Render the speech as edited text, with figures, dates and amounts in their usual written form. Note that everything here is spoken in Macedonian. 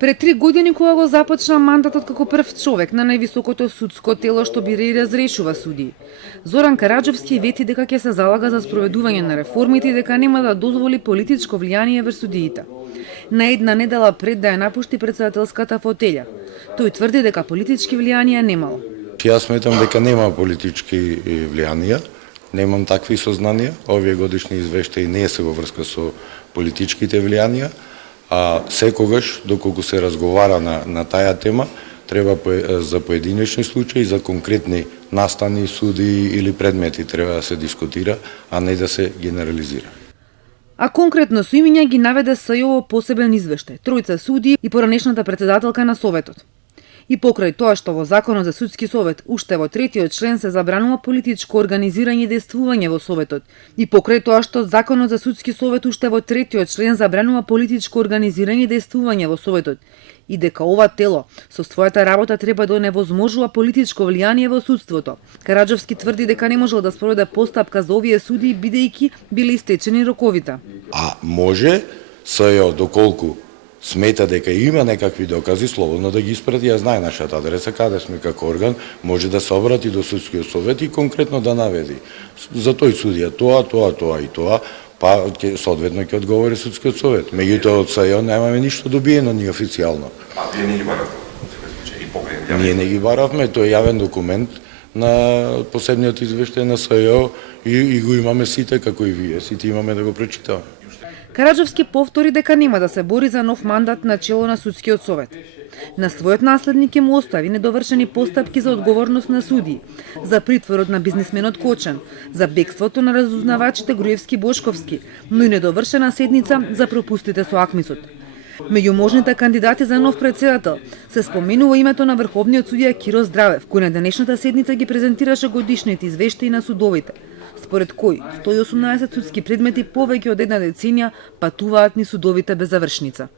Пред 3 години кога го започна мандатот како прв човек на највисокото судско тело што бира и разрешува судии, Зоран Караджовски вети дека ќе се залага за спроведување на реформите и дека нема да дозволи политичко влијание врз судиите. На една недела пред да ја напушти претседателската фотелја, тој тврди дека политички влијанија немало. Јас сметам дека нема политички влијанија, немам такви сознанија. Овие годишни извештаи не се во врска со политичките влијанија, а секогаш, доколку се разговара на таа тема, треба за поединечни случаи, за конкретни настани, суди или предмети треба да се дискутира, а не да се генерализира. А конкретно со имиња ги наведе СЈО во посебен извештај, тројца суди и поранешната претседателка на Советот. И покрај тоа што во Законот за судски совет уште во 3-тиот член се забранува политичко организирање и действување во Советот, и покрај тоа што Законот за судски совет уште во 3-тиот член забранува политичко организирање и действување во Советот, и дека ова тело со својата работа треба да оневозможува политичко влијание во судството. Караджовски тврди дека не можел да спроведе постапка за овие суди бидејќи биле истечени роковите. А може СЈО доколку смета дека има некакви докази, слободно да ги испрати, ја знае нашата адреса, каде сме како орган, може да се обрати до судскиот совет и конкретно да наведи. За тој судија тоа и тоа, па соодветно ќе одговори судскиот совет. Меѓутоа од СЈО немаме ништо добиено ни официјално. А вие не ги баравте и поглед? Ние не ги баравме, тој е јавен документ на посебниот извештај на СЈО и го имаме сите, како и вие, сите имаме да го прочитаме. Караджовски повтори дека нема да се бори за нов мандат на чело на судскиот совет. На својот наследник ќе му остави недовршени постапки за одговорност на судии, за притворот на бизнисменот Кочан, за бегството на разузнавачите Груевски Бошковски, но и недовршена седница за пропустите со Акмисот. Меѓу можните кандидати за нов претседател се споменува името на врховниот судија Киро Здравев, кој на денешната седница ги презентираше годишните извештаи на судовите, според кои 118 судски предмети повеќе од една деценија патуваат низ судовите без завршница.